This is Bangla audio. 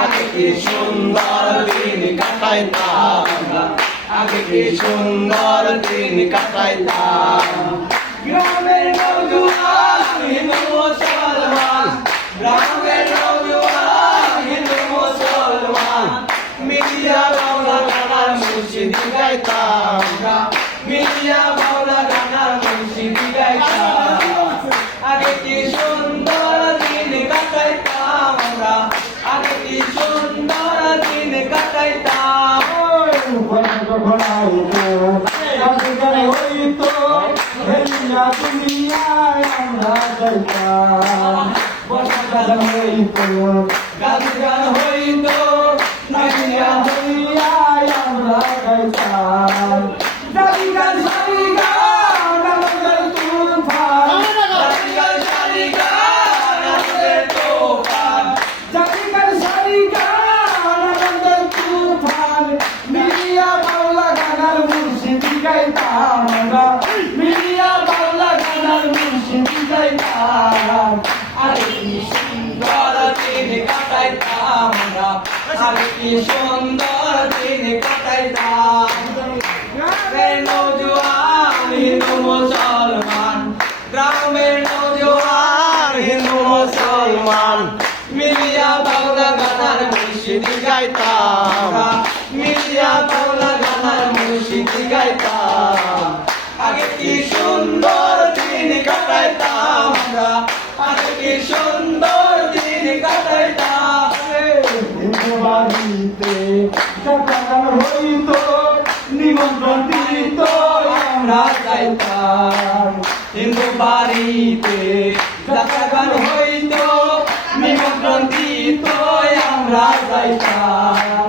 আগে কি সুন্দর দিন কাটাইতাম, আগে কি সুন্দর দিন কাটাইতাম। গ্রামের নওজোয়ান হিন্দু মুসলমান, গ্রামের নওজোয়ান হিন্দু মুসলমান, মিলিয়া বাউলা গানার মুর্শিদি গাইতাম, মিলিয়া বাউলা গানার মুর্শিদি গাইতাম। আগে কি সুন্দর দিন কাটাইতাম আমরা, আগে কি সুন্দর দিন কাটাইতাম। যখন হইতো দুনিয়ায় আমরা যাইতাম, বর্ষাকাল হইতো গান গান হইতো নাইয়া দুনিয়ায় আমরা যাইতাম। গাড়ি গান সারি গান আমাদের তুফান, গান গান সারি গান আমাদের তোফান, গাড়ি গান সারি গান আমাদের তুফান। মিলিয়া বাউলা গানার মুর্শিদি গাইতাম আমরা, মিলিয়া বাউলা গানার মুর্শিদি গাইতাম। আরে কি সুন্দর দিন কাটাইতাম আমরা, আরে কি সুন্দর দিন কাটাইতাম। গ্রামের নওজোয়ান হিন্দু মুসলমান, গ্রামের নওজোয়ান হিন্দু মুসলমান, মিলিয়া বাউলা গানার মুর্শিদি গাইতাম, মিলিয়া বাউলা গানার মুর্শিদি গাইতাম। আগে কি সুন্দর দিন কাটাইতাম আমরা, আগে কি সুন্দর দিন কাটাইতাম। হিন্দু বাড়িতে যখন হইতো নিমন্ত্রণ দিত আমরা যাইতাম, হিন্দু বাড়িতে যাত্রা গান হইতো, নিমন্ত্রণ দিত আমরা যাইতাম।